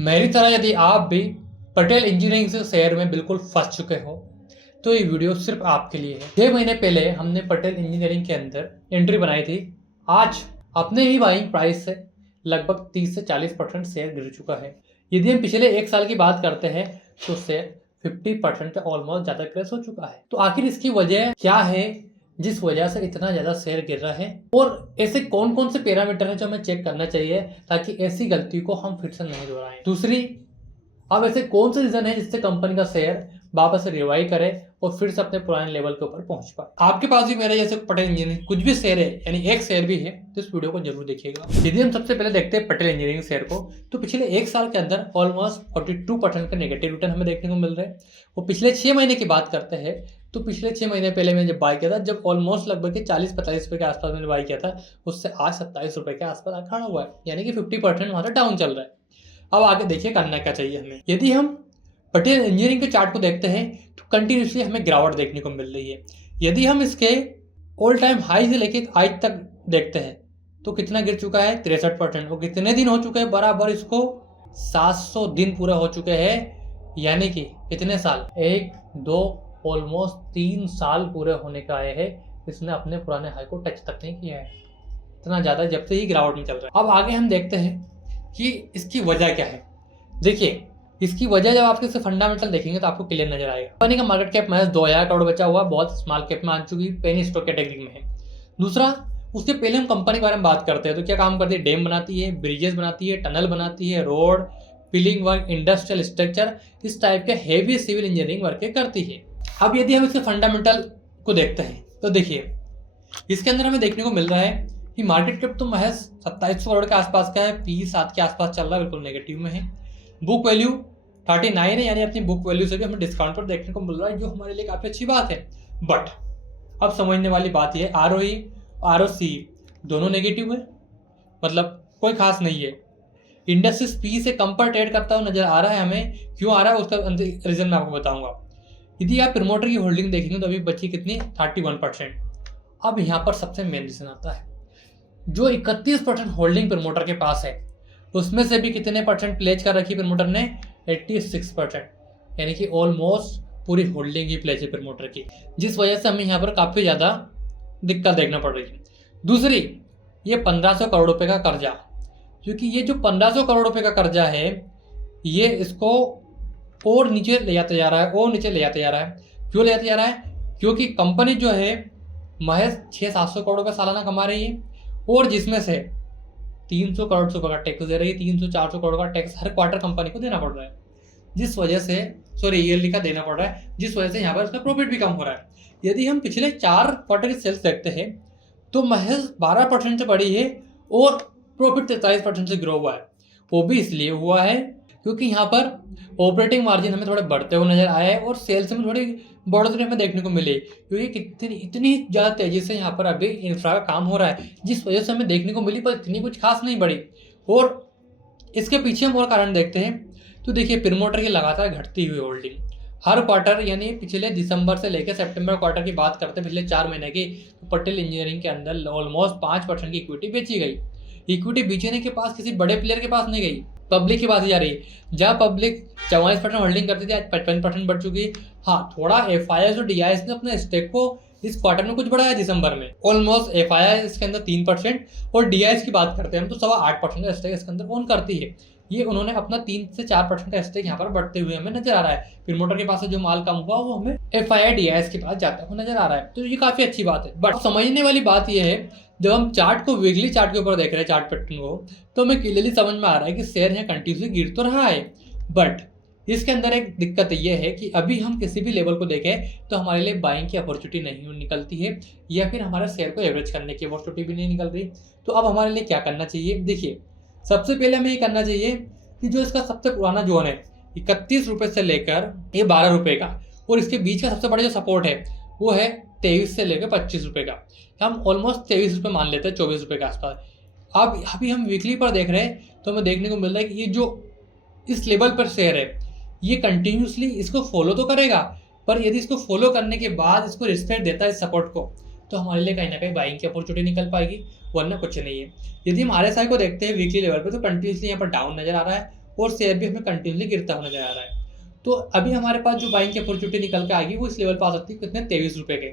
मेरी तरह यदि आप भी पटेल इंजीनियरिंग से शेयर में बिल्कुल फंस चुके हो तो ये वीडियो सिर्फ आपके लिए है। 6 महीने पहले हमने पटेल इंजीनियरिंग के अंदर एंट्री बनाई थी। आज अपने ही बाइंग प्राइस से लगभग 30 से 40% शेयर गिर चुका है। यदि हम पिछले एक साल की बात करते हैं तो शेयर 50% से ऑलमोस्ट ज़्यादा क्रैश हो चुका है। तो आखिर इसकी वजह क्या है जिस वजह से इतना ज़्यादा शेयर गिर रहा है, और ऐसे कौन कौन से पैरामीटर हैं जो हमें चेक करना चाहिए ताकि ऐसी गलती को हम फिर से नहीं दोहराएं। दूसरी, अब ऐसे कौन से रीजन है जिससे कंपनी का शेयर वापस रिवाइव करे और फिर से अपने पुराने लेवल के ऊपर पहुंच पाए। आपके पास भी मेरे जैसे पटेल इंजीनियरिंग कुछ भी शेयर है, यानी एक शेयर भी है, तो इस वीडियो को जरूर देखिएगा। यदि हम सबसे पहले देखते हैं पटेल इंजीनियरिंग शेयर को, तो पिछले एक साल के अंदर ऑलमोस्ट 42% का नेगेटिव रिटर्न हमें देखने को मिल रहा है। और पिछले 6 महीने की बात करते हैं तो पिछले 6 महीने पहले मैंने जब बाय किया था, जब ऑलमोस्ट लगभग 40-45 रुपये के आसपास मैंने बाय किया था, उससे आज 27 रुपये के आसपास खड़ा हुआ है, यानी कि 50% हमारा डाउन चल रहा है। अब आगे देखिए करना क्या चाहिए हमें। यदि हम पटेल इंजीनियरिंग के चार्ट को देखते हैं तो कंटिन्यूसली हमें गिरावट देखने को मिल रही है। यदि हम इसके ऑल टाइम हाई से लेके आज तक देखते हैं तो कितना गिर चुका है, 63%। और कितने दिन हो चुके हैं, बराबर इसको 700 दिन पूरे हो चुके हैं, यानी कि कितने साल, 1 2 ऑलमोस्ट 3 साल पूरे होने का आए हैं। इसने अपने पुराने हाई को टच तक नहीं किया है, इतना ज़्यादा जब से ही गिरावट में चल रहा है। अब आगे हम देखते हैं कि इसकी वजह क्या है। देखिए, इसकी वजह जब आप इसे फंडामेंटल देखेंगे तो आपको क्लियर नजर आएगा। कंपनी का मार्केट कैप महज 2000 करोड़ बचा हुआ, बहुत स्मॉल कैप में आ चुकी, पेनी स्टॉक कैटेगरी में है। दूसरा, उसके पहले हम कंपनी के बारे में बात करते हैं तो क्या काम करती है, डैम बनाती है, ब्रिजेस बनाती है, टनल बनाती है, रोड, पिलिंग वर्क, इंडस्ट्रियल स्ट्रक्चर, इस टाइप के हेवी सिविल इंजीनियरिंग वर्क करती है। अब यदि हम इसके फंडामेंटल को देखते हैं तो देखिए, इसके अंदर हमें देखने को मिल रहा है कि मार्केट कैप तो महज 2700 करोड़ के आसपास का है, पी 7 के आसपास चल रहा है, बिल्कुल नेगेटिव में है। बुक वैल्यू 39 है, यानी अपनी बुक वैल्यू से भी हमें डिस्काउंट पर देखने को मिल रहा है, जो हमारे लिए काफ़ी अच्छी बात है। बट अब समझने वाली बात यह है, आरओई आरओसी दोनों नेगेटिव है, मतलब कोई खास नहीं है। इंडस्ट्रीज पी से कम पर ट्रेड करता हुआ नजर आ रहा है हमें। क्यों आ रहा है उसका रीजन मैं आपको बताऊंगा। यदि आप प्रमोटर की होल्डिंग देखेंगे तो अभी बची कितनी, 31%। अब यहाँ पर सबसे मेन रीजन आता है, जो 31% होल्डिंग प्रमोटर के पास है उसमें से भी कितने परसेंट प्लेज कर रखी प्रमोटर ने, 86%, यानी कि ऑलमोस्ट पूरी होल्डिंग ही प्लेज है प्रमोटर की, जिस वजह से हमें यहाँ पर काफ़ी ज़्यादा दिक्कत देखना पड़ रही है। दूसरी, ये 1500 करोड़ रुपए का कर्जा, क्योंकि ये जो 1500 करोड़ रुपए का कर्जा है ये इसको और नीचे ले जाते जा रहा है, और नीचे ले जाते जा रहा है। क्यों ले जाते जा रहा है, क्योंकि कंपनी जो है महज 600-700 करोड़ रुपये सालाना कमा रही है, और जिसमें से 300 करोड़ रुपये का टैक्स दे रही है। 300-400 करोड़ का टैक्स हर क्वार्टर कंपनी को देना पड़ रहा है, जिस वजह से ईयरली का देना पड़ रहा है, जिस वजह से यहाँ पर उसका प्रॉफिट भी कम हो रहा है। यदि हम पिछले 4 क्वार्टर की सेल्स देखते हैं तो महज 12% से बढ़ी है, और प्रॉफिट 43% से ग्रो हुआ है। वो भी इसलिए हुआ है क्योंकि यहाँ पर ऑपरेटिंग मार्जिन हमें थोड़े बढ़ते हुए नजर आए हैं, और सेल्स में थोड़ी बढ़ोतरी हमें देखने को मिली, क्योंकि इतनी ज़्यादा तेज़ी से यहाँ पर अभी इंफ्रा का काम हो रहा है, जिस वजह से हमें देखने को मिली, पर इतनी कुछ खास नहीं बढ़ी। और इसके पीछे हम और कारण देखते हैं तो देखिए, प्रमोटर की लगातार घटती हुई होल्डिंग हर क्वार्टर, यानी पिछले दिसंबर से लेकर सितंबर क्वार्टर की बात करते हैं, पिछले 4 महीने की, तो पटेल इंजीनियरिंग के अंदर ऑलमोस्ट 5% की इक्विटी बेची गई। इक्विटी बेचने के पास किसी बड़े प्लेयर के पास नहीं गई, पब्लिक की बात ही जा रही है। जहाँ पब्लिक 44% होल्डिंग करती थी, आज 55% बढ़ चुकी है। हाँ, थोड़ा एफआईआई और डीआईएस ने अपने स्टेक को इस क्वार्टर में कुछ बढ़ाया दिसंबर में, ऑलमोस्ट एफआईआई इसके अंदर 3%, और डीआईएस की बात करते हैं हम तो 8.25% का स्टेक इसके अंदर ओन करती है। ये उन्होंने अपना 3 से 4% का स्टेक यहाँ पर बढ़ते हुए हमें नजर आ रहा है। प्रमोटर के पास से जो माल कम हुआ वो हमें एफआईआई डीआईएस के पास जाता हुआ नजर आ रहा है, तो ये काफी अच्छी बात है। बट समझने वाली बात यह है, जब हम चार्ट को वीकली चार्ट के ऊपर देख रहे हैं, चार्ट पैटर्न को, तो हमें क्लियरली समझ में आ रहा है कि शेयर यहाँ कंटिन्यूसली गिर तो रहा है, बट इसके अंदर एक दिक्कत यह है कि अभी हम किसी भी लेवल को देखें तो हमारे लिए बाइंग की अपॉर्चुनिटी नहीं निकलती है, या फिर हमारे शेयर को एवरेज करने की अपॉर्चुनिटी भी नहीं निकल रही। तो अब हमारे लिए क्या करना चाहिए, देखिए, सबसे पहले हमें ये करना चाहिए कि जो इसका सबसे पुराना जोन है 31 रुपये से लेकर ये 12 रुपये का, और इसके बीच का सबसे बड़ा जो सपोर्ट है वो है 23 से लेकर 25 रुपये का। हम ऑलमोस्ट 23 रुपये मान लेते हैं, 24 रुपये के आसपास। अब अभी हम वीकली पर देख रहे हैं तो हमें देखने को मिल रहा है कि ये जो इस लेवल पर शेयर है ये कंटिन्यूसली इसको फॉलो तो करेगा, पर यदि इसको फॉलो करने के बाद इसको रिस्पेक्ट देता है इस सपोर्ट को, तो हमारे लिए कहीं ना कहीं बाइंग की अपॉर्चुनिटी निकल पाएगी, वरना कुछ नहीं है। यदि हम RSI को देखते हैं वीकली लेवल पे तो कंटिन्यूसली यहाँ पर डाउन नजर आ रहा है, और शेयर भी हमें कंटिन्यूसली गिरता हुआ नजर आ रहा है। तो अभी हमारे पास जो बाइंग की अपॉर्चुनिटी निकल के आएगी वो इस लेवल पर आ सकती है कितने 23 रुपए के।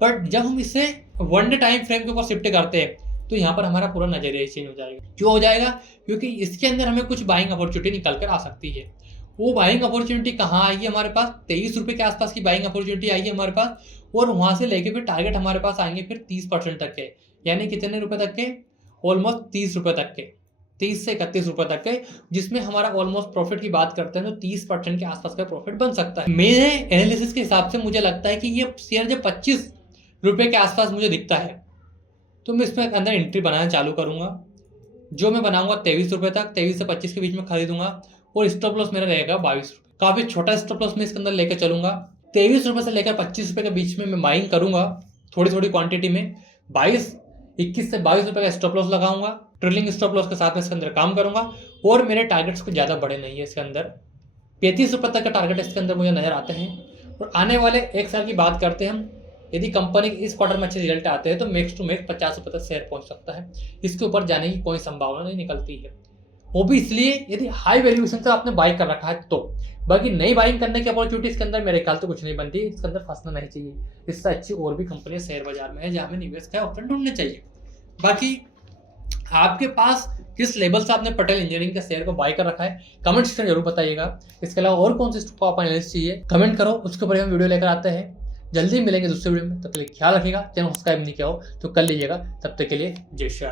बट जब हम इसे 1 डे टाइम फ्रेम के ऊपर शिफ्ट करते हैं तो यहाँ पर हमारा पूरा नजरिया चेंज हो जाएगा। क्यों हो जाएगा? क्योंकि इसके अंदर हमें कुछ बाइंग अपॉर्चुनिटी निकल कर आ सकती है। वो बाइंग अपॉर्चुनिटी कहाँ आएगी हमारे पास? 23 रुपए के आसपास की बाइंग अपॉर्चुनिटी आएगी हमारे पास, और वहां से लेके फिर टारगेट हमारे पास आएंगे फिर 30% तक के, यानी कितने रुपए तक के? ऑलमोस्ट 30 रुपए तक के, 30 से 31 रुपए तक के, जिसमें हमारा ऑलमोस्ट प्रॉफिट की बात करते हैं तो 30% के आसपास का प्रॉफिट बन सकता है। मेरे एनालिसिस के हिसाब से मुझे लगता है कि ये शेयर जब 25 रुपए के आसपास मुझे दिखता है तो मैं इसमें अंदर एंट्री बनाना चालू करूंगा। जो मैं बनाऊंगा 23 रुपए तक, 23 से 25 के बीच में खरीदूंगा, और स्टॉप लॉस मेरा रहेगा 22 रुपए। काफी छोटा स्टॉप लॉस मैं इसके अंदर लेकर चलूंगा। 23 रुपए से लेकर 25 रुपए के बीच में मैं बाइंग करूंगा थोड़ी थोड़ी क्वांटिटी में। 21 से 22 रुपए का स्टॉप लॉस लगाऊंगा, ट्रेलिंग स्टॉप लॉस के साथ में इसके अंदर काम करूंगा, और मेरे टारगेट्स को ज्यादा बड़े नहीं है इसके अंदर। 35 रुपए तक का टारगेट इसके अंदर मुझे नजर आते हैं। और आने वाले 1 साल की बात करते हैं हम, यदि कंपनी इस क्वार्टर में अच्छे रिजल्ट आते हैं तो मैक्स टू मैक्स 50 रुपए तक शेयर पहुंच सकता है। इसके ऊपर जाने की कोई संभावना नहीं निकलती है, वो भी इसलिए यदि हाई वैल्यूएशन से आपने बाई कर रखा है तो। बाकी नई बाइंग करने की अपॉर्चुनिटी इसके अंदर मेरे ख्याल तो कुछ नहीं बनती, इसके अंदर फंसना नहीं चाहिए। इससे अच्छी और भी कंपनियां शेयर बाजार में है जहां हमें निवेश का ऑप्शन ढूंढने चाहिए। बाकी आपके पास किस लेवल से आपने पटेल इंजीनियरिंग के शेयर को बाय कर रखा है कमेंट सेक्शन जरूर बताइएगा। इसके अलावा और कौन सी स्टॉक को आप एनालिसिस चाहिए कमेंट करो, उसके ऊपर हम वीडियो लेकर आते हैं। जल्दी मिलेंगे दूसरे वीडियो में, तब तक ख्याल रखिएगा। चैनल सब्सक्राइब नहीं किया हो तो कर लीजिएगा। तब तक के लिए जय श्री राम।